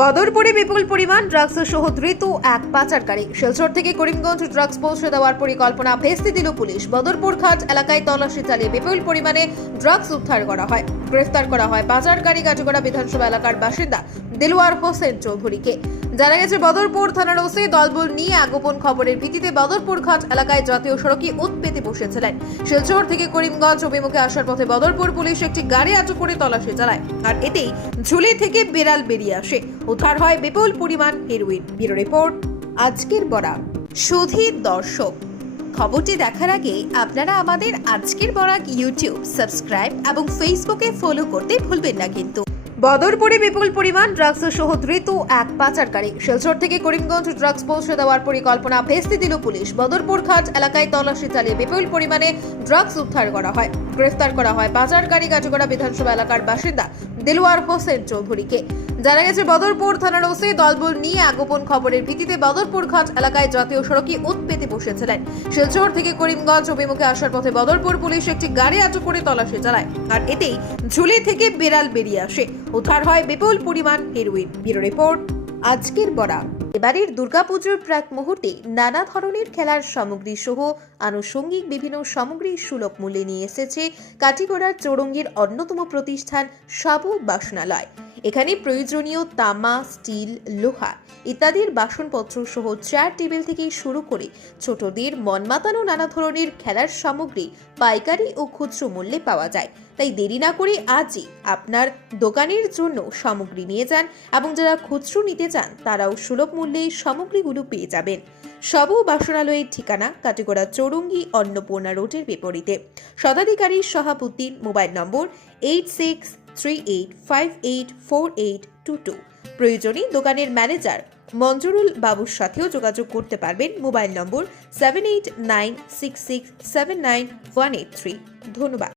বদরপুরে বিপুল পরিমাণ ড্রাগস সহ ধৃত এক পাচারকারী। শিলচর থেকে করিমগঞ্জ ড্রাগস পৌঁছে দেওয়ার পরিকল্পনা ভেস্তে দিল পুলিশ। বদরপুর ঘাট এলাকায় তল্লাশি চালিয়ে বিপুল পরিমাণে ড্রাগস উদ্ধার করা হয়। গ্রেফতার করা হয় পাচারকারী কাটিগড়া বিধানসভা এলাকার বাসিন্দা দেলোয়ার হোসেন চৌধুরীকে। জানা গেছে, বদরপুর থানার ওসি দলবল নিয়ে গোপন খবরের ভিত্তিতে বদরপুর ঘাট এলাকায় জাতীয় সড়কে উৎপেতে বসেছিলেন। শিলচর থেকে করিমগঞ্জ অভিমুখে আসার পথে বদরপুর পুলিশ একটি গাড়ি আটক করে তল্লাশি চালায়, আর এতেই ঝুলি থেকে বিড়াল বেরিয়ে আসে। উদ্ধার হয় বিপুল পরিমাণ হেরোইন। ব্যুরো রিপোর্ট, আজকের বরাক। সুধীর দর্শক, খবরটি দেখার আগে আপনারা আমাদের আজকের বরাক ইউটিউব সাবস্ক্রাইব এবং ফেসবুকে ফলো করতে ভুলবেন না কিন্তু। বদরপুরে বিপুল পরিমাণ ড্রাগস সহ ধৃত এক পাচারকারী। শিলচর থেকে করিমগঞ্জ ড্রাগস পৌঁছে দেওয়ার পরিকল্পনা ভেস্তে দিল পুলিশ। বদরপুর ঘাট এলাকায় তল্লাশি চালিয়ে বিপুল পরিমাণে ড্রাগস উদ্ধার করা হয়। গ্রেফতার করা হয় পাচারকারী কাটিগড়া বিধানসভা এলাকার বাসিন্দা দেলোয়ার হোসেন চৌধুরীকে। জানা গেছে, বদরপুর থানার ওসি দলবল নিয়ে গোপন খবরের ভিত্তিতে বদরপুর ঘাট এলাকায় জাতীয় সড়কে উৎপেতে বসেছিলেন। শিলচর থেকে করিমগঞ্জ অভিমুখে আসার পথে বদরপুর পুলিশ একটি গাড়ি আটক করে তল্লাশি চালায়, আর এতেই ঝুলি থেকে বিড়াল বেরিয়ে আসে। উদ্ধার হয় বিপুল পরিমাণ হেরোইন। ব্যুরো রিপোর্ট, আজকের বরাক। এবারের দুর্গাপুজোর প্রাক মুহূর্তে নানা ধরনের খেলার সামগ্রী সহ আনুষঙ্গিক বিভিন্ন সামগ্রী সুলভ মূল্যে নিয়ে এসেছে কাটিগড়ার চৌরঙ্গীর অন্যতম প্রতিষ্ঠান সাবু বাসনালয়। এখানে প্রয়োজনীয় তামা, স্টিল, লোহা ইত্যাদির বাসনপত্র সহ চেয়ার টেবিল থেকে শুরু করে ছোটদের মন মাতানো নানা ধরনের খেলার সামগ্রী পাইকারি ও খুচরো মূল্যে পাওয়া যায়। তাই দেরি না করে আজই আপনার দোকানের জন্য সামগ্রী নিয়ে যান, এবং যারা খুচরো নিতে চান তারাও সুলভ মূল্যে সামগ্রীগুলো পেয়ে যাবেন। সাবু বাসনালয়ের ঠিকানা কাটিগড়া চৌরঙ্গী অন্নপূর্ণা রোডের বিপরীতে। শতাধিকারী সহাবুদ্দিন। Mobile number 8638584822। প্রয়োজনে দোকানের ম্যানেজার মঞ্জুরুল বাবুর সাথেও যোগাযোগ করতে পারবেন। মোবাইল নম্বর 7896679183। ধন্যবাদ।